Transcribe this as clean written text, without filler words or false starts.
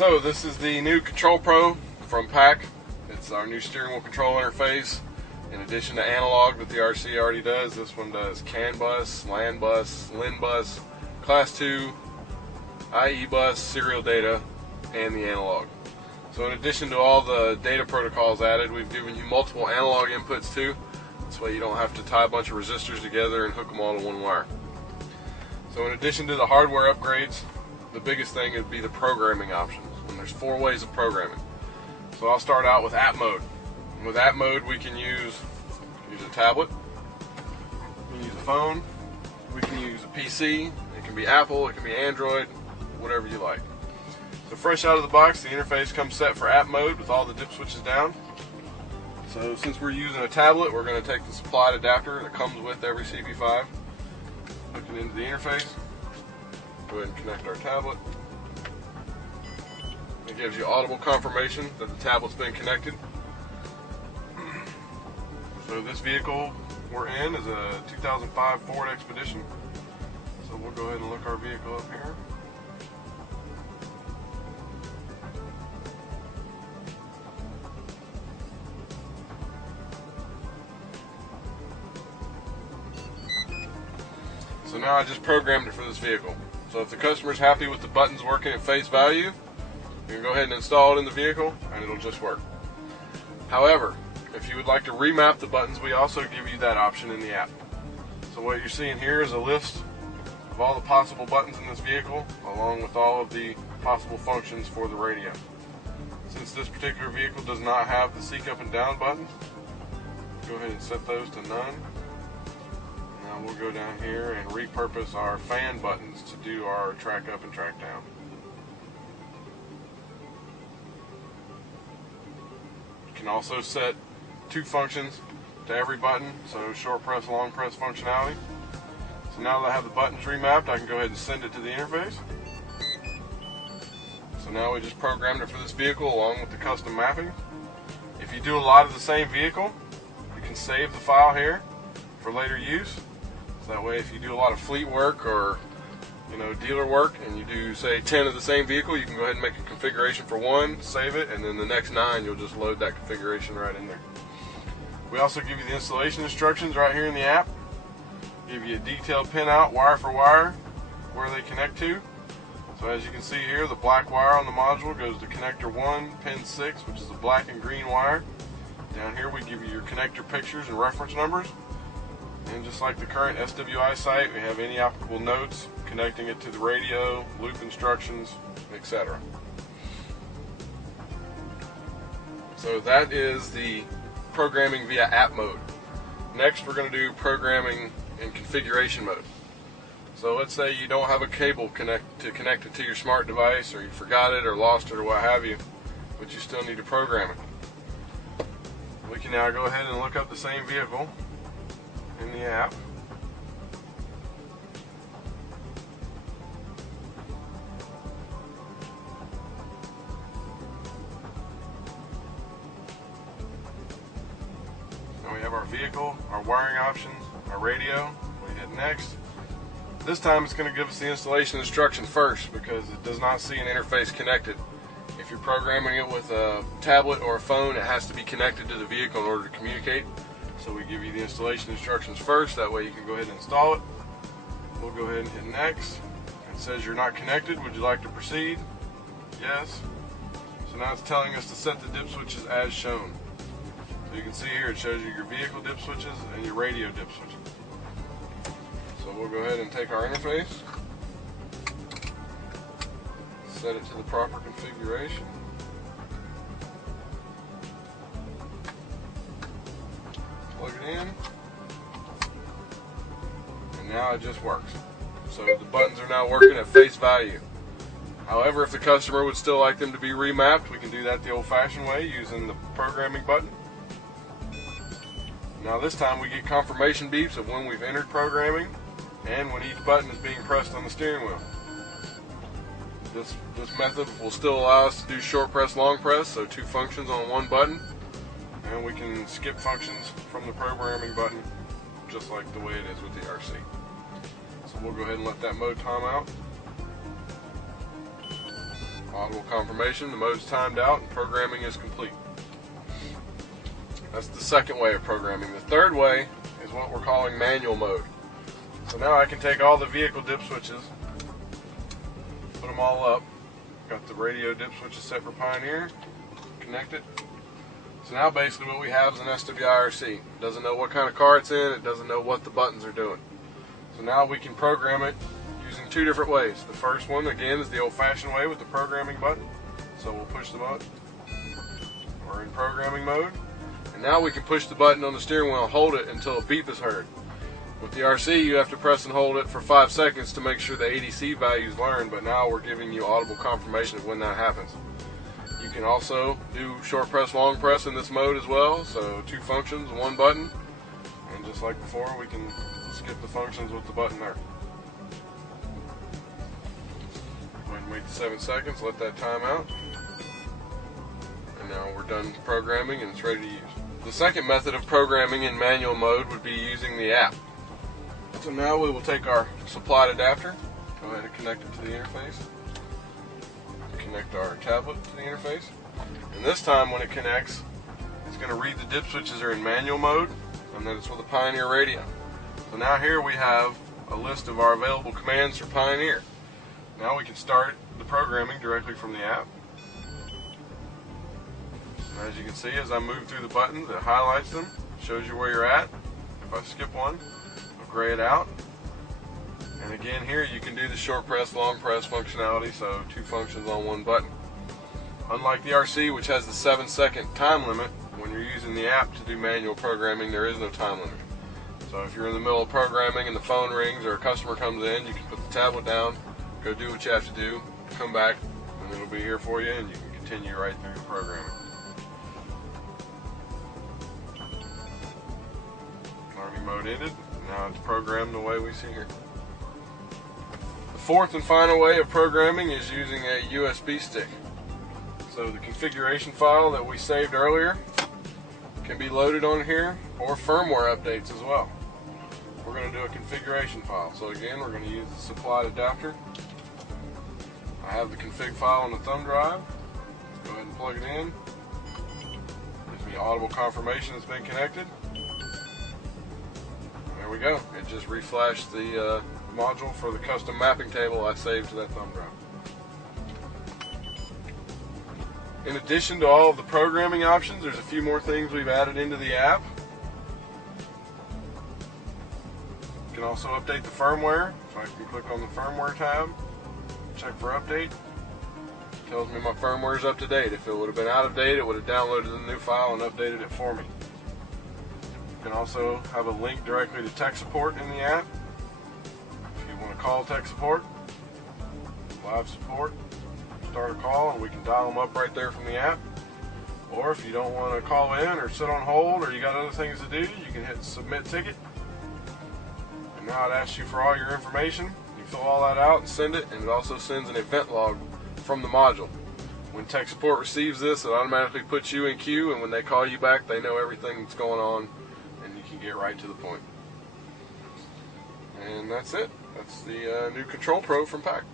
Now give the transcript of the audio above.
So this is the new Control Pro from PAC. It's our new steering wheel control interface. In addition to analog that the RC already does, this one does CAN bus, LAN bus, LIN bus, Class 2, IE bus, serial data, and the analog. So in addition to all the data protocols added, we've given you multiple analog inputs too. This way you don't have to tie a bunch of resistors together and hook them all to one wire. So in addition to the hardware upgrades, the biggest thing would be the programming options. And there's 4 ways of programming. So I'll start out with app mode. And with app mode we can use a tablet, we can use a phone, we can use a PC, it can be Apple, it can be Android, whatever you like. So fresh out of the box, the interface comes set for app mode with all the dip switches down. So since we're using a tablet, we're going to take the supplied adapter that comes with every CB5, hook it into the interface, go ahead and connect our tablet. It gives you audible confirmation that the tablet's been connected. So this vehicle we're in is a 2005 Ford Expedition. So we'll go ahead and look our vehicle up here. So now I just programmed it for this vehicle. So if the customer's happy with the buttons working at face value, you can go ahead and install it in the vehicle and it'll just work. However, if you would like to remap the buttons, we also give you that option in the app. So what you're seeing here is a list of all the possible buttons in this vehicle, along with all of the possible functions for the radio. Since this particular vehicle does not have the seek up and down buttons, go ahead and set those to none. Now we'll go down here and repurpose our fan buttons to do our track up and track down. You can also set 2 functions to every button, so short press, long press functionality. So now that I have the buttons remapped, I can go ahead and send it to the interface. So now we just programmed it for this vehicle along with the custom mapping. If you do a lot of the same vehicle, you can save the file here for later use. So that way if you do a lot of fleet work or dealer work and you do say 10 of the same vehicle, you can go ahead and make a configuration for 1, save it, and then the next 9 you'll just load that configuration right in there. We also give you the installation instructions right here in the app. Give you a detailed pinout wire for wire where they connect to. So as you can see here, the black wire on the module goes to connector 1, pin 6, which is the black and green wire. Down here we give you your connector pictures and reference numbers. And just like the current SWI site, we have any applicable notes connecting it to the radio, loop instructions, etc. So that is the programming via app mode. Next we're going to do programming in configuration mode. So let's say you don't have a cable to connect it to your smart device, or you forgot it or lost it or what have you, but you still need to program it. We can now go ahead and look up the same vehicle in the app. Now we have our vehicle, our wiring options, our radio. We hit next. This time it's going to give us the installation instruction first because it does not see an interface connected. If you're programming it with a tablet or a phone, it has to be connected to the vehicle in order to communicate. So we give you the installation instructions first, that way you can go ahead and install it. We'll go ahead and hit next. It says you're not connected, would you like to proceed? Yes. So now it's telling us to set the dip switches as shown. So you can see here it shows you your vehicle dip switches and your radio dip switches. So we'll go ahead and take our interface, set it to the proper configuration. Plug it in, and now it just works. So the buttons are now working at face value. However, if the customer would still like them to be remapped, we can do that the old-fashioned way using the programming button. Now this time we get confirmation beeps of when we've entered programming and when each button is being pressed on the steering wheel. This method will still allow us to do short press, long press, so 2 functions on 1 button. And we can skip functions from the programming button just like the way it is with the RC. So we'll go ahead and let that mode time out. Audible confirmation, the mode's timed out and programming is complete. That's the second way of programming. The third way is what we're calling manual mode. So now I can take all the vehicle dip switches, put them all up. Got the radio dip switches set for Pioneer, connect it. So now basically what we have is an SWIRC. It doesn't know what kind of car it's in, it doesn't know what the buttons are doing. So now we can program it using two different ways. The first one, again, is the old-fashioned way with the programming button. So we'll push the button. We're in programming mode. And now we can push the button on the steering wheel and hold it until a beep is heard. With the RC, you have to press and hold it for 5 seconds to make sure the ADC value is learned, but now we're giving you audible confirmation of when that happens. You can also do short press, long press in this mode as well, so 2 functions, 1 button, and just like before, we can skip the functions with the button there. Go ahead and wait 7 seconds, let that time out, and now we're done programming and it's ready to use. The second method of programming in manual mode would be using the app. So now we will take our supplied adapter, go ahead and connect it to the interface, connect our tablet to the interface, and this time when it connects, it's going to read the dip switches are in manual mode, and then it's with a Pioneer radio. So now here we have a list of our available commands for Pioneer. Now we can start the programming directly from the app. As you can see, as I move through the buttons, it highlights them, shows you where you're at. If I skip one, it'll gray it out. And again, here you can do the short press, long press functionality, so 2 functions on 1 button. Unlike the RC, which has the 7-second time limit, when you're using the app to do manual programming, there is no time limit. So if you're in the middle of programming and the phone rings or a customer comes in, you can put the tablet down, go do what you have to do, come back, and it'll be here for you, and you can continue right through the programming. Learning mode ended. Now it's programmed the way we see here. The fourth and final way of programming is using a USB stick. So the configuration file that we saved earlier can be loaded on here, or firmware updates as well. We're going to do a configuration file. So again, we're going to use the supplied adapter. I have the config file on the thumb drive. Go ahead and plug it in. Gives me audible confirmation it's been connected. There we go. It just reflashed the module for the custom mapping table I saved to that thumb drive. In addition to all of the programming options, there's a few more things we've added into the app. You can also update the firmware, so I can click on the firmware tab, check for update. It tells me my firmware is up to date. If it would have been out of date, it would have downloaded the new file and updated it for me. You can also have a link directly to tech support in the app. If you want to call tech support, live support, start a call and we can dial them up right there from the app. Or if you don't want to call in or sit on hold or you got other things to do, you can hit submit ticket. And now it asks you for all your information. You fill all that out and send it, and it also sends an event log from the module. When tech support receives this, it automatically puts you in queue, and when they call you back, they know everything that's going on and you can get right to the point. And that's it. That's the new Control Pro from PAC.